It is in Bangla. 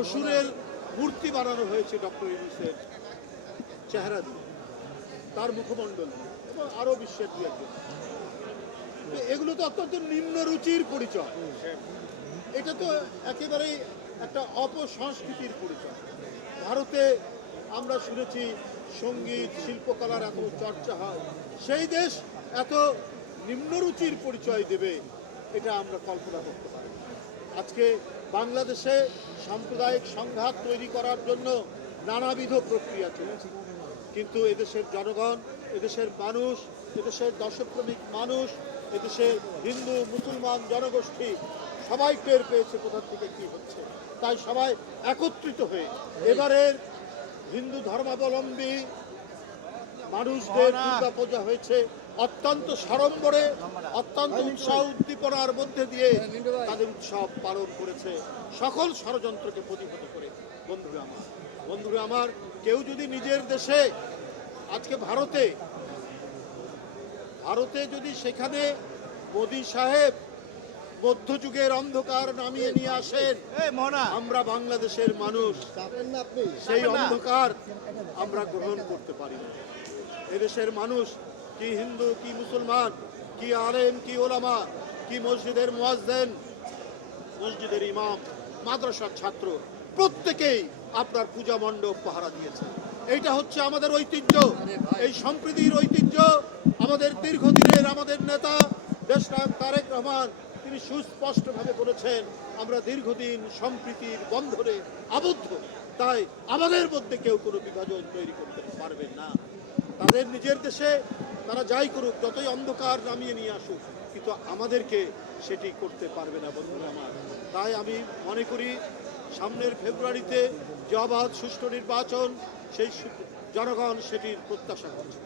অসুরের মূর্তি বানানো হয়েছে ডক্টর ইউনূসের চেহারা দিয়ে, তার মুখমণ্ডল দিয়ে, এবং আরো বিশ্বের দু একজন। এগুলো তো অত্যন্ত নিম্ন রুচির পরিচয়। এটা তো একেবারেই একটা অপসংস্কৃতির পরিচয়। ভারতে আমরা শুনেছি সঙ্গীত শিল্পকলার এত চর্চা হয়, সেই দেশ এত নিম্নরুচির পরিচয় দেবে এটা আমরা কল্পনা করতে পারি। আজকে বাংলাদেশে সাম্প্রদায়িক সংঘাত তৈরি করার জন্য নানাবিধ প্রক্রিয়া চলেছে, কিন্তু এদেশের জনগণ, এদেশের মানুষ, এদেশের দেশপ্রেমিক মানুষ, এদেশের হিন্দু মুসলমান জনগোষ্ঠী সবাই টের পেয়েছে কোথা থেকে কি হচ্ছে। তাই সবাই একত্রিত হয়ে এবারের হিন্দু ধর্মাবলম্বী মানুষদের দুর্গা পূজা হয়েছে অত্যন্ত সাড়ম্বরে, অত্যন্ত উৎসাহ উদ্দীপনার মধ্যে দিয়ে তাদের উৎসব পালন করেছে, সকল ষড়যন্ত্রকে প্রতিহত করে। বন্ধুরা আমার, কেউ যদি নিজের দেশে আজকে ভারতে যদি সেখানে মোদী সাহেব মধ্যযুগের অন্ধকার নামিয়ে নিয়ে আসেন, আমরা বাংলাদেশের মানুষ সেই অন্ধকার আমরা গ্রহণ করতে পারি না। এদেশের মানুষ কি হিন্দু কি মুসলমান, কি আলেম কি ওলামা, কি মসজিদের মুয়াজ্জিন, মসজিদের ইমাম, মাদ্রাসার ছাত্র, প্রত্যেকেই আপনার পূজা মণ্ডপ পাহারা দিয়েছে। এইটা হচ্ছে আমাদের ঐতিহ্য, এই সম্প্রীতির ঐতিহ্য। আমাদের দীর্ঘদিনের আমাদের নেতা দেশনায়ক তারেক রহমান তিনি সুস্পষ্টভাবে বলেছেন, আমরা দীর্ঘদিন সম্প্রীতির বন্ধনে আবদ্ধ, তাই আমাদের মধ্যে কেউ কোনো বিভাজন তৈরি করতে পারবেন না। তাদের নিজের দেশে তারা যাই করুক, যতই অন্ধকার নামিয়ে নিয়ে আসুক, কিন্তু আমাদেরকে সেটি করতে পারবে না বন্ধুরা আমার। তাই আমি মনে করি সামনের ফেব্রুয়ারিতে যে অবাধ সুষ্ঠু নির্বাচন, সেই জনগণ সেটির প্রত্যাশা করছে।